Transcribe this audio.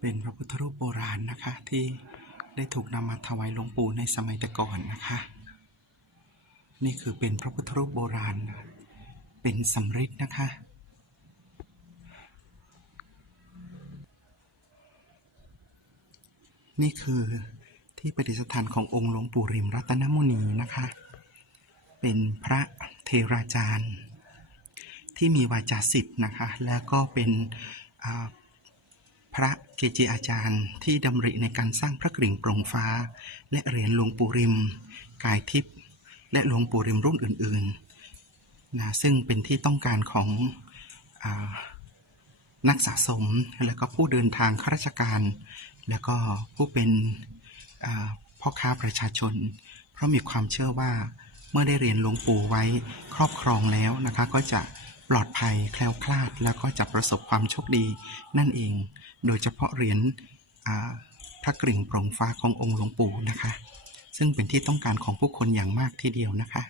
เป็นพระพุทธรูปโบราณนะคะ ที่ได้ถูกนำมาถวายหลวงปู่ในสมัยแต่ก่อนนะคะ นี่คือเป็นพระพุทธรูปโบราณ เป็นสำริดนะคะ นี่คือที่ประดิษฐานขององค์หลวงปู่ริมรัตนมุนีนะคะ เป็นพระเทราจารย์ ที่มีวาจาสิทธ์นะคะ แล้วก็เป็นอ่า พระเกจิอาจารย์ที่ดำริในการสร้างพระกริ่งโปร่งฟ้า และเหรียญหลวงปู่ริม กายทิพย์และหลวงปู่ริมรุ่นอื่นๆนะซึ่งเป็นที่ต้องการของอนักสะสม แล้วก็ผู้เดินทางข้าราชการ แล้วก็ผู้เป็นพ่อค้าประชาชน เพราะมีความเชื่อว่าเมื่อได้เรียนหลวงปู่ไว้ครอบครองแล้วนะคะก็จะ ปลอดภัยแคล้วคลาดแล้วก็จะประสบความโชคดีนั่นเอง โดยเฉพาะเหรียญพระกริ่งโปร่งฟ้าขององค์หลวงปู่นะคะ ซึ่งเป็นที่ต้องการของผู้คนอย่างมากทีเดียวนะคะ